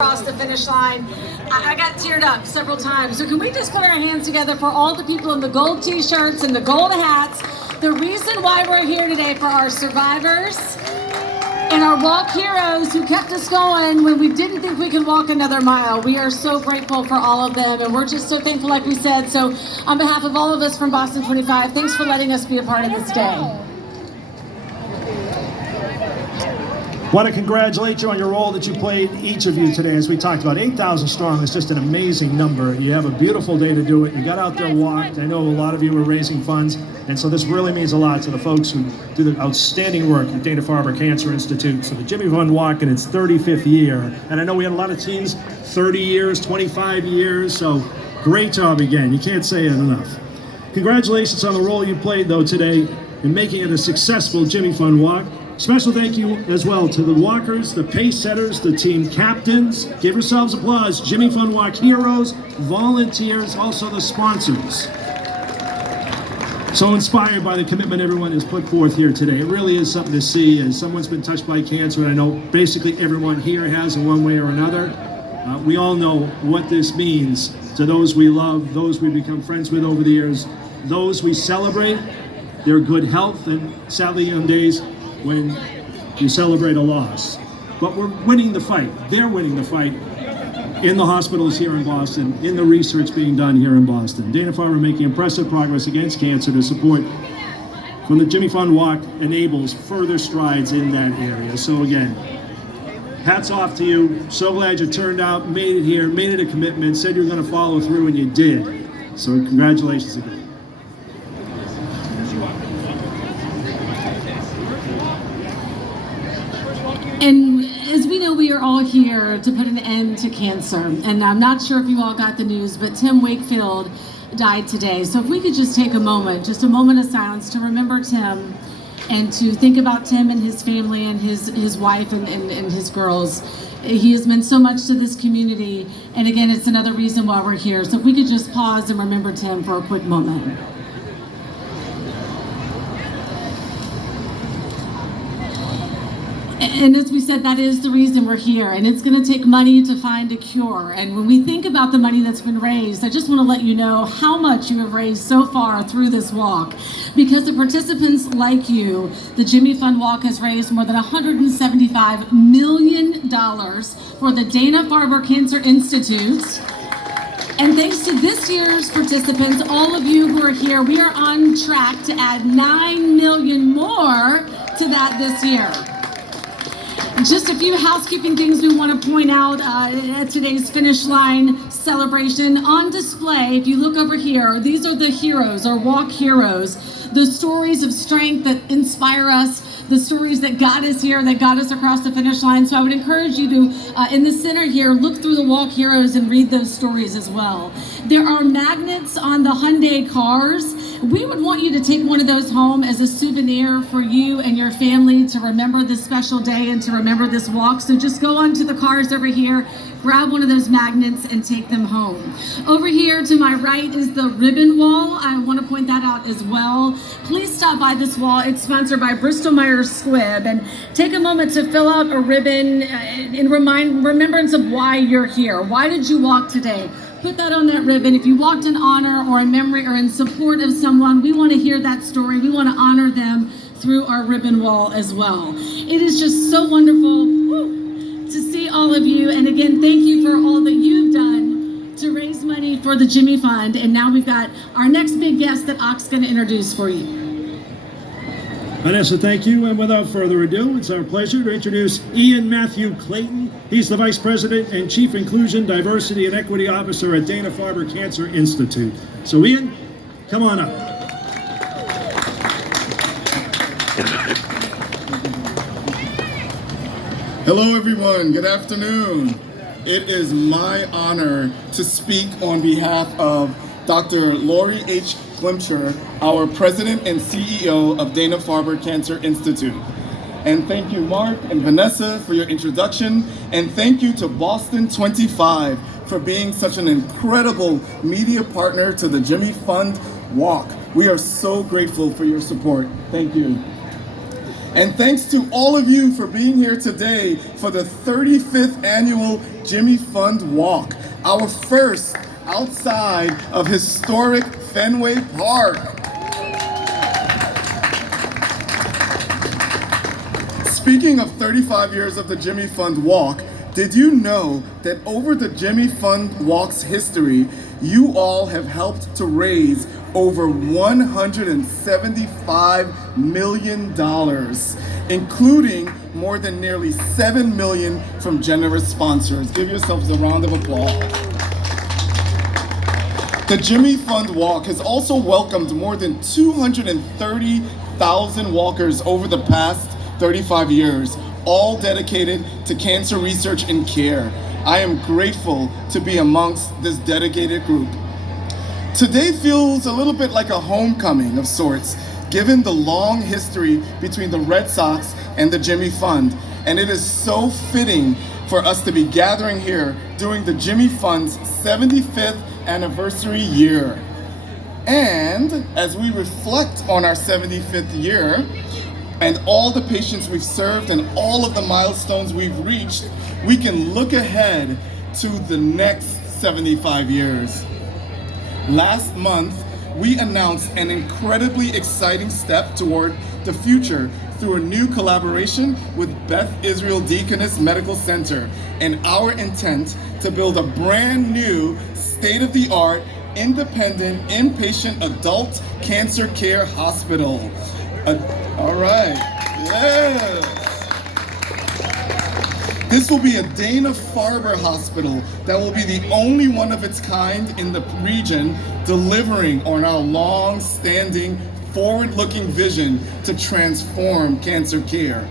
Across the finish line. I got teared up several times. So can we just put our hands together for all the people in the gold t-shirts and the gold hats? The reason why we're here today for our survivors and our walk heroes who kept us going when we didn't think we could walk another mile. We are so grateful for all of them, and we're just so thankful, like we said. So on behalf of all of us from Boston 25, thanks for letting us be a part of this day. Want to congratulate you on your role that you played, each of you today. As we talked about, 8,000 strong is just an amazing number. You have a beautiful day to do it. You got out there and walked. I know a lot of you were raising funds, and so this really means a lot to the folks who do the outstanding work at Dana-Farber Cancer Institute. So the Jimmy Fund Walk in its 35th year, and I know we had a lot of teams, 30 years, 25 years, so great job again. You can't say it enough. Congratulations on the role you played, though, today in making it a successful Jimmy Fund Walk. Special thank you as well to the walkers, the pace setters, the team captains. Give yourselves applause. Jimmy Fund Walk heroes, volunteers, also the sponsors. So inspired by the commitment everyone has put forth here today. It really is something to see as someone's been touched by cancer, and I know basically everyone here has in one way or another. We all know what this means to those we love, those we become friends with over the years, those we celebrate their good health, and sadly on days when you celebrate a loss. But we're winning the fight. They're winning the fight in the hospitals here in Boston, in the research being done here in Boston. Dana-Farber making impressive progress against cancer. To support from the Jimmy Fund Walk enables further strides in that area. So again, hats off to you. So glad you turned out, made it here, made it a commitment, said you were going to follow through, and you did. So congratulations again. And as we know, we are all here to put an end to cancer. And I'm not sure if you all got the news, but Tim Wakefield died today. So if we could just take a moment, just a moment of silence to remember Tim and to think about Tim and his family and his wife and his girls. He has meant so much to this community. And again, it's another reason why we're here. So if we could just pause and remember Tim for a quick moment. And as we said, that is the reason we're here, and it's going to take money to find a cure. And when we think about the money that's been raised, I just want to let you know how much you have raised so far through this walk. Because of participants like you, the Jimmy Fund Walk has raised more than $175 million for the Dana-Farber Cancer Institute. And thanks to this year's participants, all of you who are here, we are on track to add 9 million more to that this year. Just a few housekeeping things we want to point out at today's finish line celebration. On display, if you look over here, these are the heroes, our walk heroes, the stories of strength that inspire us, the stories that got us here, that got us across the finish line. So I would encourage you to, in the center here, look through the walk heroes and read those stories as well. There are magnets on the Hyundai cars. We would want you to take one of those home as a souvenir for you and your family to remember this special day and to remember this walk. So just go onto the cars over here, grab one of those magnets and take them home. Over here to my right is the ribbon wall. I want to point that out as well. Please stop by this wall. It's sponsored by Bristol-Myers Squibb, and take a moment to fill out a ribbon in remembrance of why you're here. Why did you walk today? Put that on that ribbon. If you walked in honor or in memory or in support of someone, we want to hear that story. We want to honor them through our ribbon wall as well. It is just so wonderful to see all of you. And again, thank you for all that you've done to raise money for the Jimmy Fund. And now we've got our next big guest that Ock's going to introduce for you. Vanessa, thank you. And without further ado, it's our pleasure to introduce Ian Matthew Clayton. He's the Vice President and Chief Inclusion, Diversity, and Equity Officer at Dana-Farber Cancer Institute. So Ian, come on up. Hello everyone, good afternoon. It is my honor to speak on behalf of Dr. Lori H. Glimcher, our President and CEO of Dana-Farber Cancer Institute. And thank you, Mark and Vanessa, for your introduction. And thank you to Boston 25 for being such an incredible media partner to the Jimmy Fund Walk. We are so grateful for your support. Thank you. And thanks to all of you for being here today for the 35th annual Jimmy Fund Walk, our first outside of historic Fenway Park. Speaking of 35 years of the Jimmy Fund Walk, did you know that over the Jimmy Fund Walk's history, you all have helped to raise over $175 million, including more than nearly $7 million from generous sponsors. Give yourselves a round of applause. The Jimmy Fund Walk has also welcomed more than 230,000 walkers over the past 35 years, all dedicated to cancer research and care. I am grateful to be amongst this dedicated group. Today feels a little bit like a homecoming of sorts, given the long history between the Red Sox and the Jimmy Fund, and it is so fitting for us to be gathering here during the Jimmy Fund's 75th anniversary year. And as we reflect on our 75th year, and all the patients we've served and all of the milestones we've reached, we can look ahead to the next 75 years. Last month, we announced an incredibly exciting step toward the future through a new collaboration with Beth Israel Deaconess Medical Center and our intent to build a brand new, state-of-the-art, independent, inpatient adult cancer care hospital. All right, yes. This will be a Dana-Farber hospital that will be the only one of its kind in the region, delivering on our long-standing, forward-looking vision to transform cancer care.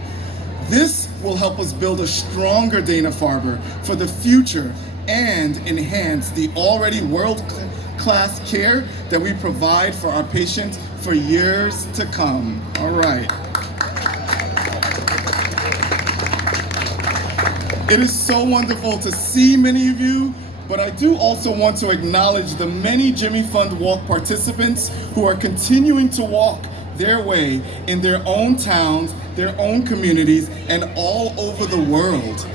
This will help us build a stronger Dana-Farber for the future and enhance the already world-class care that we provide for our patients for years to come. All right. It is so wonderful to see many of you, but I do also want to acknowledge the many Jimmy Fund Walk participants who are continuing to walk their way in their own towns, their own communities, and all over the world.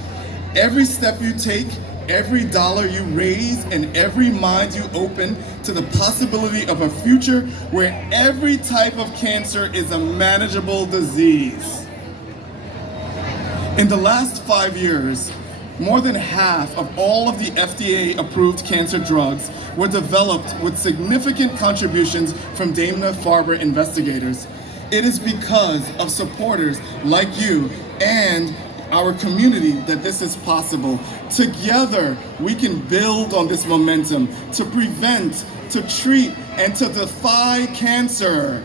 Every step you take, every dollar you raise, and every mind you open to the possibility of a future where every type of cancer is a manageable disease. In the last 5 years, more than half of all of the FDA-approved cancer drugs were developed with significant contributions from Dana-Farber investigators. It is because of supporters like you and our community that this is possible. Together, we can build on this momentum to prevent, to treat, and to defy cancer.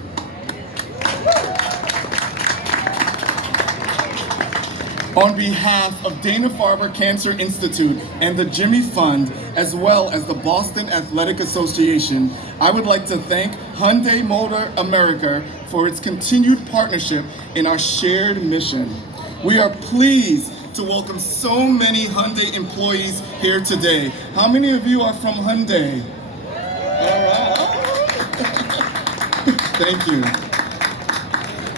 On behalf of Dana-Farber Cancer Institute and the Jimmy Fund, as well as the Boston Athletic Association, I would like to thank Hyundai Motor America for its continued partnership in our shared mission. We are pleased to welcome so many Hyundai employees here today. How many of you are from Hyundai? All right. Thank you.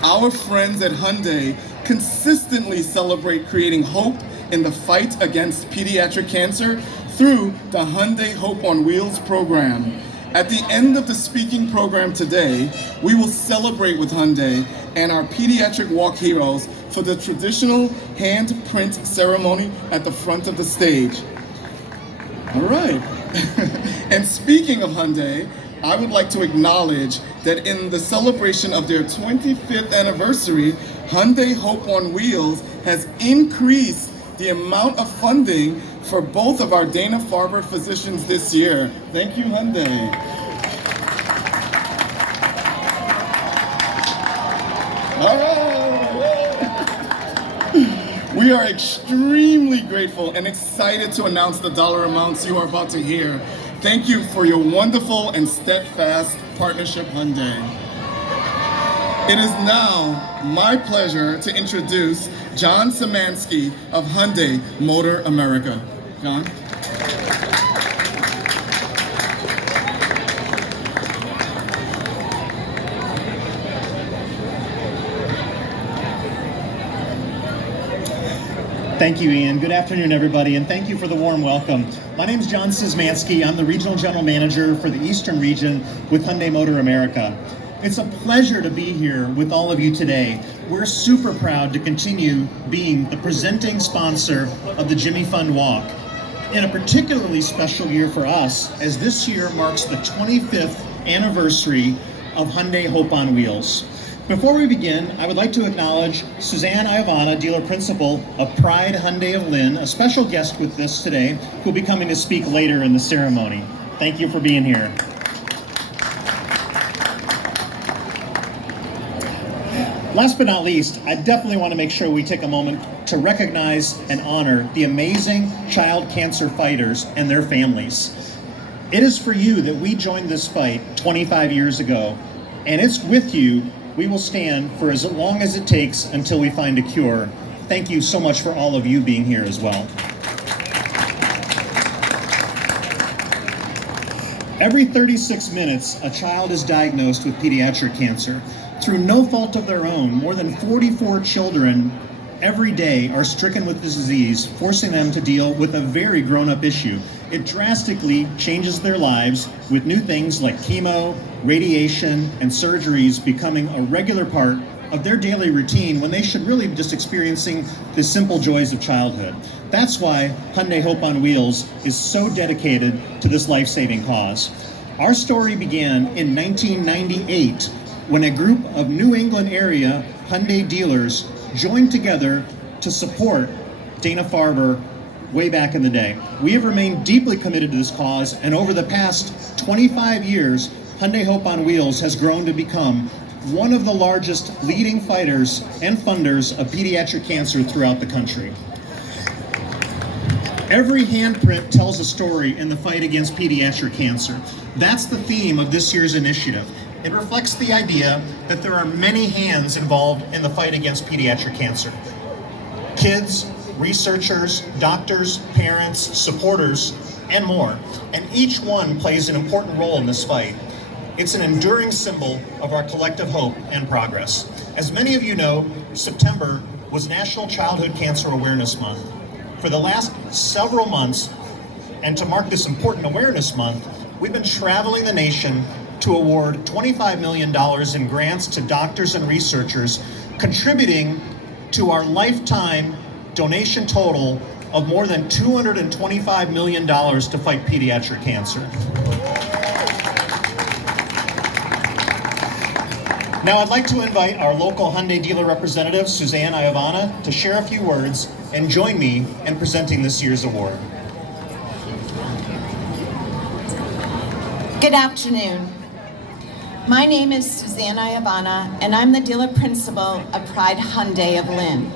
Our friends at Hyundai consistently celebrate creating hope in the fight against pediatric cancer through the Hyundai Hope on Wheels program. At the end of the speaking program today, we will celebrate with Hyundai and our pediatric walk heroes for the traditional handprint ceremony at the front of the stage. All right. And speaking of Hyundai, I would like to acknowledge that in the celebration of their 25th anniversary, Hyundai Hope on Wheels has increased the amount of funding for both of our Dana-Farber physicians this year. Thank you, Hyundai. All right. We are extremely grateful and excited to announce the dollar amounts you are about to hear. Thank you for your wonderful and steadfast partnership, Hyundai. It is now my pleasure to introduce John Szymanski of Hyundai Motor America. John? Thank you, Ian. Good afternoon, everybody, and thank you for the warm welcome. My name is John Szymanski. I'm the Regional General Manager for the Eastern Region with Hyundai Motor America. It's a pleasure to be here with all of you today. We're super proud to continue being the presenting sponsor of the Jimmy Fund Walk, in a particularly special year for us, as this year marks the 25th anniversary of Hyundai Hope on Wheels. Before we begin, I would like to acknowledge Suzanne Iovana, Dealer Principal of Pride Hyundai of Lynn, a special guest with us today, who will be coming to speak later in the ceremony. Thank you for being here. Last but not least, I definitely want to make sure we take a moment to recognize and honor the amazing child cancer fighters and their families. It is for you that we joined this fight 25 years ago, and it's with you we will stand for as long as it takes until we find a cure. Thank you so much for all of you being here as well. Every 36 minutes, a child is diagnosed with pediatric cancer. Through no fault of their own, more than 44 children every day are stricken with this disease, forcing them to deal with a very grown-up issue. It drastically changes their lives, with new things like chemo, radiation, and surgeries becoming a regular part of their daily routine when they should really be just experiencing the simple joys of childhood. That's why Hyundai Hope on Wheels is so dedicated to this life-saving cause. Our story began in 1998 when a group of New England area Hyundai dealers joined together to support Dana-Farber way back in the day. We have remained deeply committed to this cause, and over the past 25 years, Hyundai Hope on Wheels has grown to become one of the largest leading fighters and funders of pediatric cancer throughout the country. Every handprint tells a story in the fight against pediatric cancer. That's the theme of this year's initiative. It reflects the idea that there are many hands involved in the fight against pediatric cancer. Kids, researchers, doctors, parents, supporters, and more. And each one plays an important role in this fight. It's an enduring symbol of our collective hope and progress. As many of you know, September was National Childhood Cancer Awareness Month. For the last several months, and to mark this important Awareness Month, we've been traveling the nation to award $25 million in grants to doctors and researchers, contributing to our lifetime donation total of more than $225 million to fight pediatric cancer. Now I'd like to invite our local Hyundai dealer representative, Suzanne Iovana, to share a few words and join me in presenting this year's award. Good afternoon. My name is Suzanne Iovana, and I'm the dealer principal of Pride Hyundai of Lynn.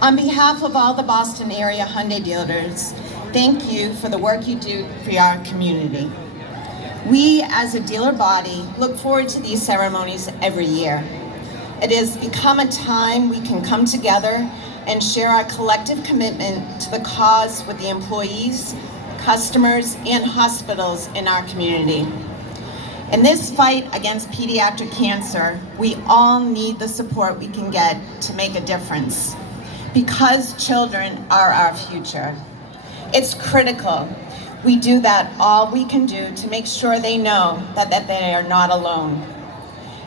On behalf of all the Boston area Hyundai dealers, thank you for the work you do for our community. We, as a dealer body, look forward to these ceremonies every year. It has become a time we can come together and share our collective commitment to the cause with the employees, customers, and hospitals in our community. In this fight against pediatric cancer, we all need the support we can get to make a difference, because children are our future. It's critical we do that all we can do to make sure they know that they are not alone.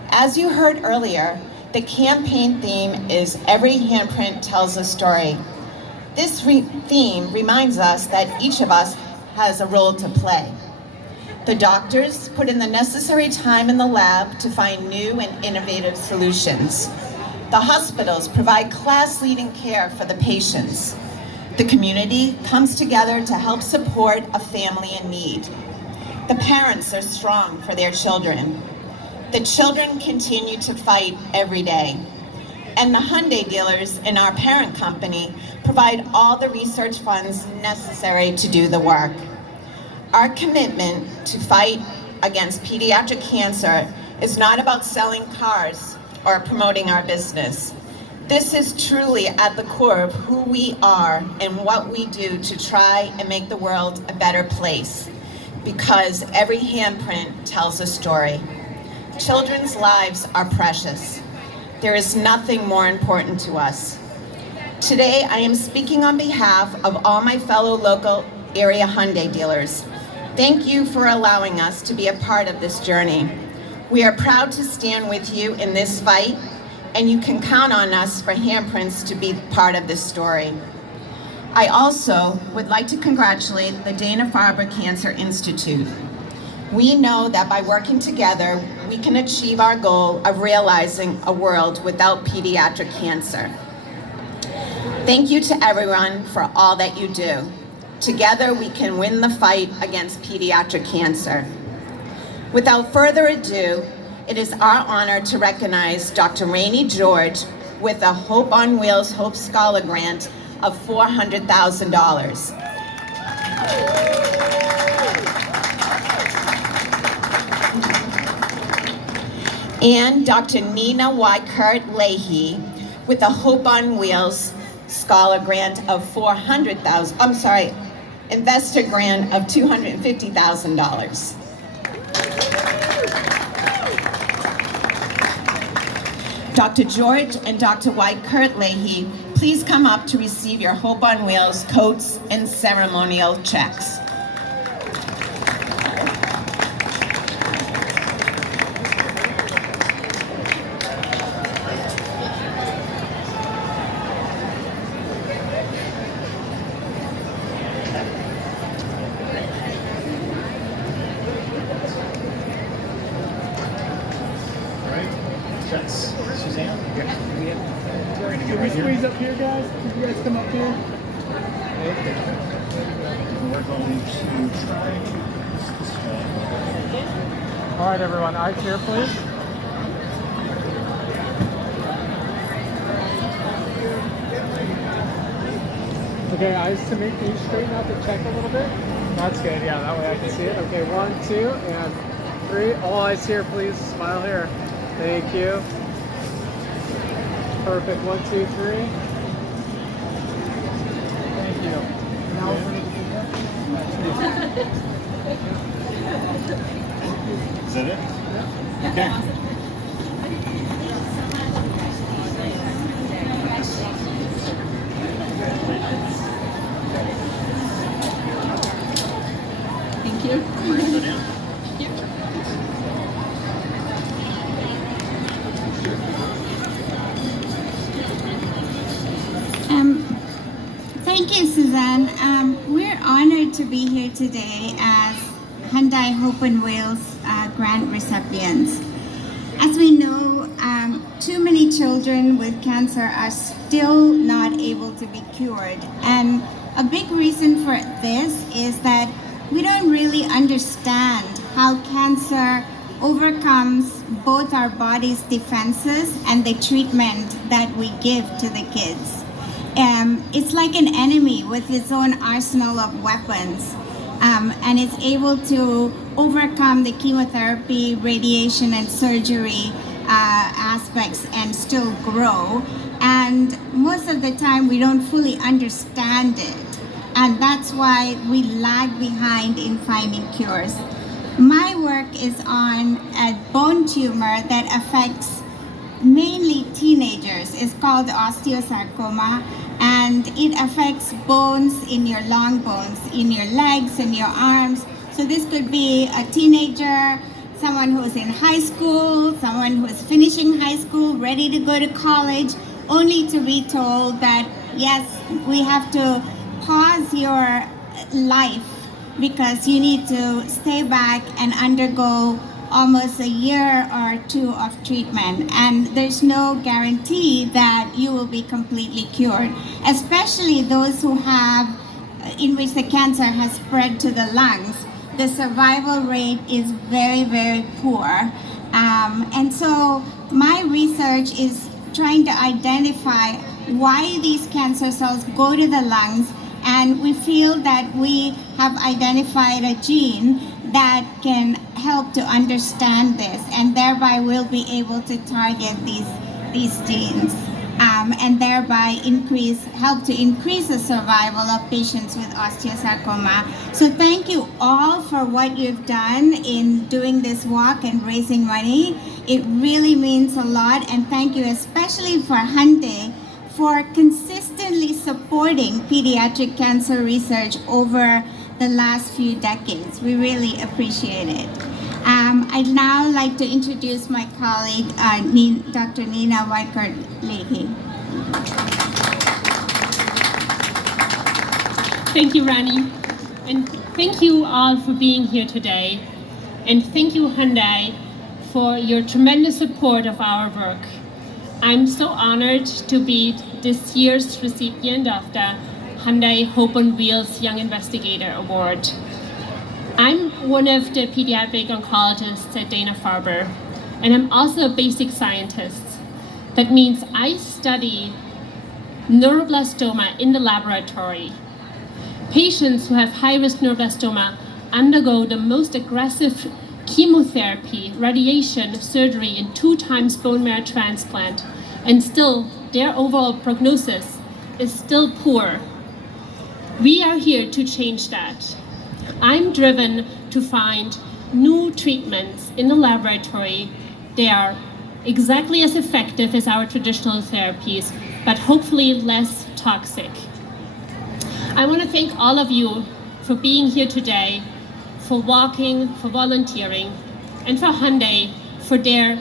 As you heard earlier, the campaign theme is Every Handprint Tells a Story. This theme reminds us that each of us has a role to play. The doctors put in the necessary time in the lab to find new and innovative solutions. The hospitals provide class-leading care for the patients. The community comes together to help support a family in need. The parents are strong for their children. The children continue to fight every day. And the Hyundai dealers in our parent company provide all the research funds necessary to do the work. Our commitment to fight against pediatric cancer is not about selling cars or promoting our business. This is truly at the core of who we are and what we do to try and make the world a better place, because every handprint tells a story. Children's lives are precious. There is nothing more important to us. Today, I am speaking on behalf of all my fellow local area Hyundai dealers. Thank you for allowing us to be a part of this journey. We are proud to stand with you in this fight, and you can count on us for handprints to be part of this story. I also would like to congratulate the Dana-Farber Cancer Institute. We know that by working together, we can achieve our goal of realizing a world without pediatric cancer. Thank you to everyone for all that you do. Together, we can win the fight against pediatric cancer. Without further ado, it is our honor to recognize Dr. Rainey George with a Hope on Wheels Hope Scholar Grant of $400,000. And Dr. Nina Weichert Leahy with a Hope on Wheels Scholar Grant of investor grant of $250,000. Dr. George and Dr. Weichert Leahy, please come up to receive your Hope on Wheels coats and ceremonial checks. Suzanne? Can we squeeze up here, guys? Can you guys come up here? We're going to try this one. All right, everyone. Eyes here, please. Okay, eyes to me. Can you straighten out the check a little bit? That's good. Yeah, that way I can see it. Okay, 1, 2, and 3. All eyes here, please. Smile here. Thank you. Perfect. 1, 2, 3. Thank you. Now we're ready to pick up. Is that it? Yeah. Okay. Thank you. Go down. Thank you, Suzanne. We're honored to be here today as Hyundai Hope on Wheels grant recipients. As we know, too many children with cancer are still not able to be cured. And a big reason for this is that we don't really understand how cancer overcomes both our body's defenses and the treatment that we give to the kids. It's like an enemy with its own arsenal of weapons, and it's able to overcome the chemotherapy, radiation, and surgery aspects and still grow. And most of the time, we don't fully understand it. And that's why we lag behind in finding cures. My work is on a bone tumor that affects mainly teenagers. It's called osteosarcoma, and it affects bones in your long bones, in your legs and your arms. So this could be a teenager, someone who's in high school, someone who's finishing high school, ready to go to college, only to be told that, yes, we have to pause your life because you need to stay back and undergo almost a year or two of treatment, and there's no guarantee that you will be completely cured, especially those who have, in which the cancer has spread to the lungs. The survival rate is very, very poor. And so my research is trying to identify why these cancer cells go to the lungs, and we feel that we have identified a gene that can help to understand this, and thereby we'll be able to target these genes, and thereby help to increase the survival of patients with osteosarcoma. So thank you all for what you've done in doing this walk and raising money. It really means a lot, and thank you especially for Hyundai for consistently consistently supporting pediatric cancer research over the last few decades. We really appreciate it. I'd now like to introduce my colleague, Dr. Nina Weikart-Leahy. Thank you, Rani. And thank you all for being here today. And thank you, Hyundai, for your tremendous support of our work. I'm so honored to be this year's recipient of the Hyundai Hope on Wheels Young Investigator Award. I'm one of the pediatric oncologists at Dana-Farber, and I'm also a basic scientist. That means I study neuroblastoma in the laboratory. Patients who have high-risk neuroblastoma undergo the most aggressive chemotherapy, radiation, surgery, and 2 times bone marrow transplant, and still their overall prognosis is still poor. We are here to change that. I'm driven to find new treatments in the laboratory. They are exactly as effective as our traditional therapies, but hopefully less toxic. I want to thank all of you for being here today, for walking, for volunteering, and for Hyundai for their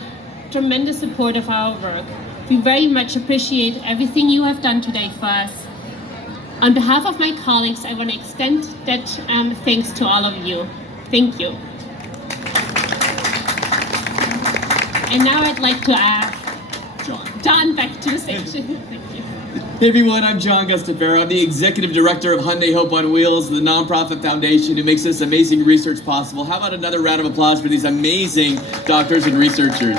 tremendous support of our work. We very much appreciate everything you have done today for us. On behalf of my colleagues, I want to extend that thanks to all of you. Thank you. And now I'd like to ask John back to the stage. Thank you. Hey everyone, I'm John Gustafaro. I'm the Executive Director of Hyundai Hope on Wheels, the nonprofit foundation who makes this amazing research possible. How about another round of applause for these amazing doctors and researchers?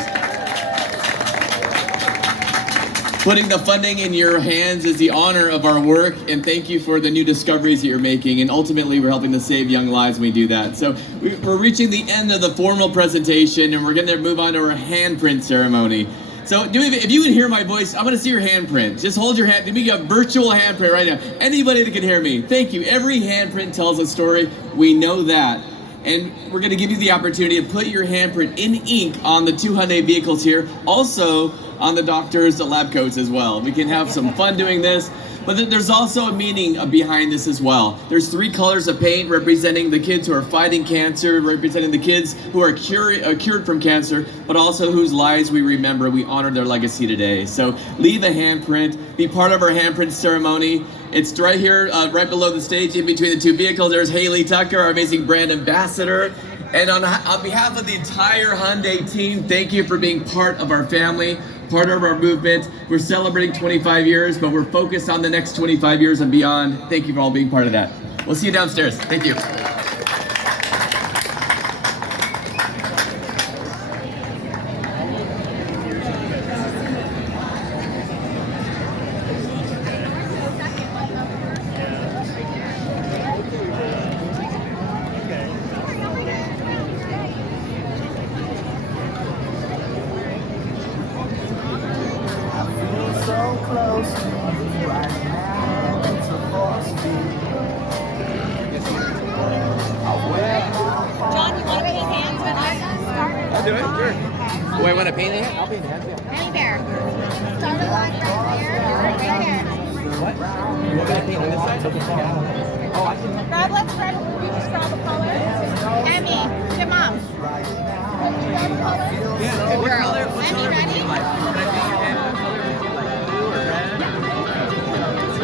Putting the funding in your hands is the honor of our work, and thank you for the new discoveries that you're making, and ultimately we're helping to save young lives when we do that. So we're reaching the end of the formal presentation, and we're going to move on to our handprint ceremony. So if you can hear my voice, I'm going to see your handprint. Just hold your hand. Give me a virtual handprint right now. Anybody that can hear me, thank you. Every handprint tells a story. We know that. And we're going to give you the opportunity to put your handprint in ink on the 2 Hyundai vehicles here. Also on the doctors, the lab coats as well. We can have some fun doing this. But there's also a meaning behind this as well. There's 3 colors of paint representing the kids who are fighting cancer, representing the kids who are cured from cancer, but also whose lives we remember. We honor their legacy today. So leave a handprint, be part of our handprint ceremony. It's right here, right below the stage, in between the 2 vehicles. There's Haley Tucker, our amazing brand ambassador. And on behalf of the entire Hyundai team, thank you for being part of our family, part of our movement. We're celebrating 25 years, but we're focused on the next 25 years and beyond. Thank you for all being part of that. We'll see you downstairs. Thank you. John, you want to paint hands with us? I'll do it, sure. Do I want to paint it? I'll paint hands, yeah. Penny Bear. Start the line right there. Right there. What? You want me to paint on this side? Oh, I can. Let's grab the color. Emmy, your mom. Yeah, Good what girl. color? What Emmy, color ready? would you like? Can I paint your hand? What color would you like? Blue or red?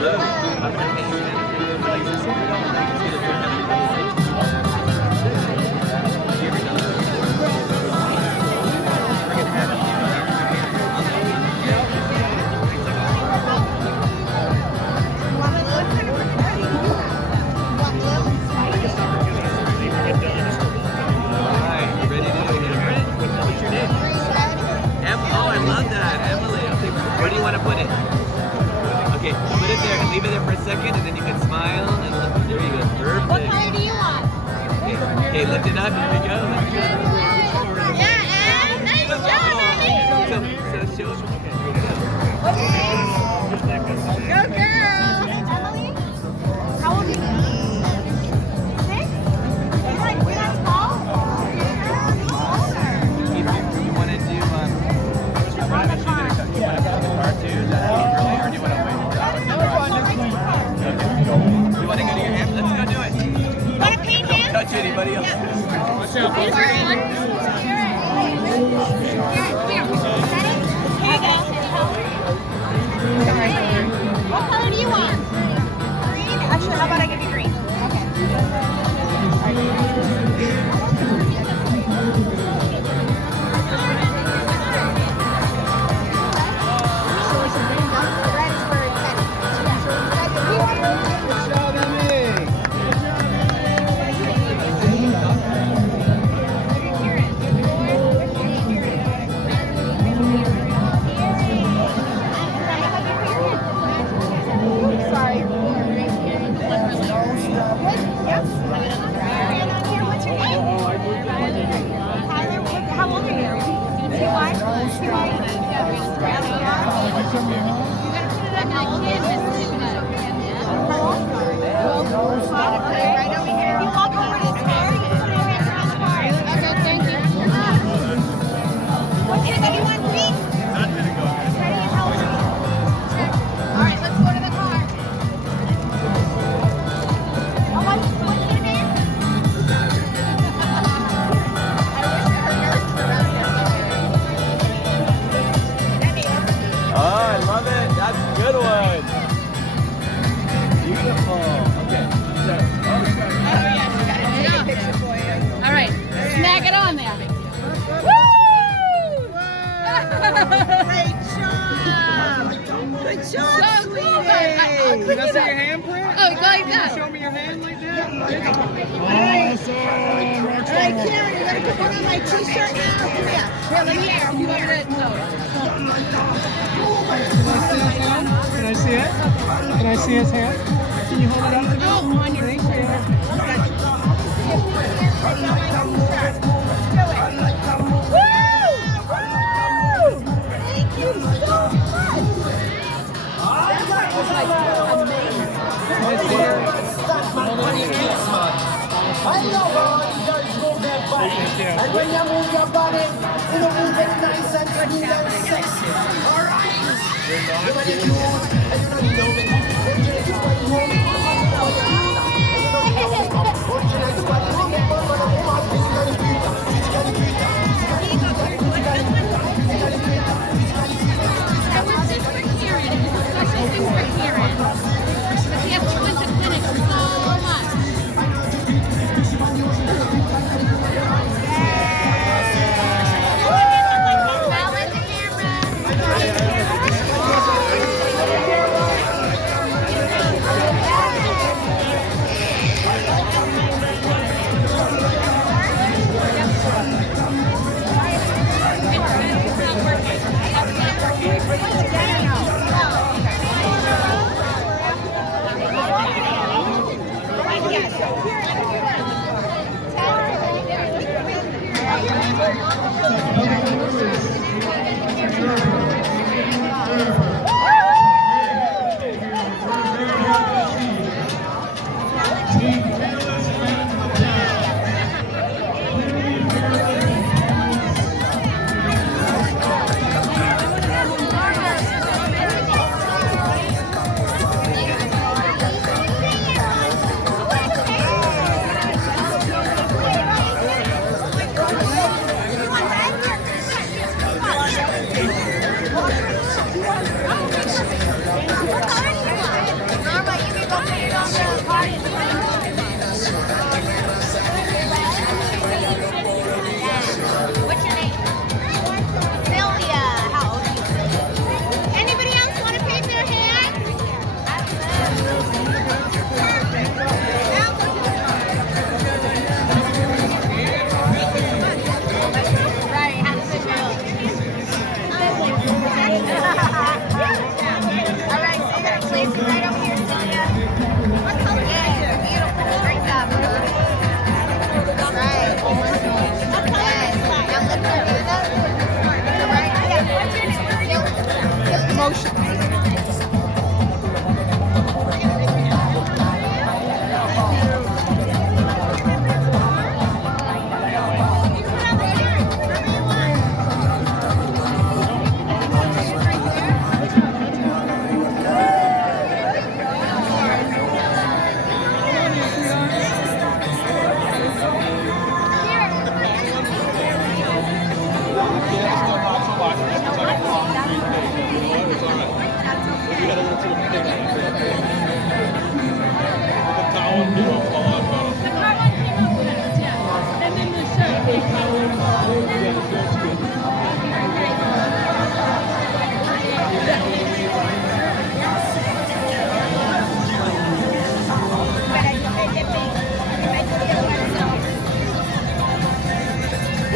Blue. I'm going to paint your hand like this. Here we go. Put it. Okay, put it there and leave it there for a second, and then you can smile and look. There you go. Perfect. What color do you want? Okay, lift it up. Here we go. Yeah, and nice job, Emmy. So show them. Go, girl. Emily, how old are you? 6? You guys tall? If you want to do, you want to cut the car too? Or do you want to wait? What color do you want? Green? Actually, how about I give you green? Can I see it? Can I see his hand? Can you hold it up to me? Oh, on your Thank you so much! I love how you guys move that body. And when you move your body, you move it nice and smooth and sexy. Alright? You want it good, and you know you love it. That was just for Kieran. It was a special thing for Kieran. But he has to win the clinic so much.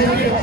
Thank you.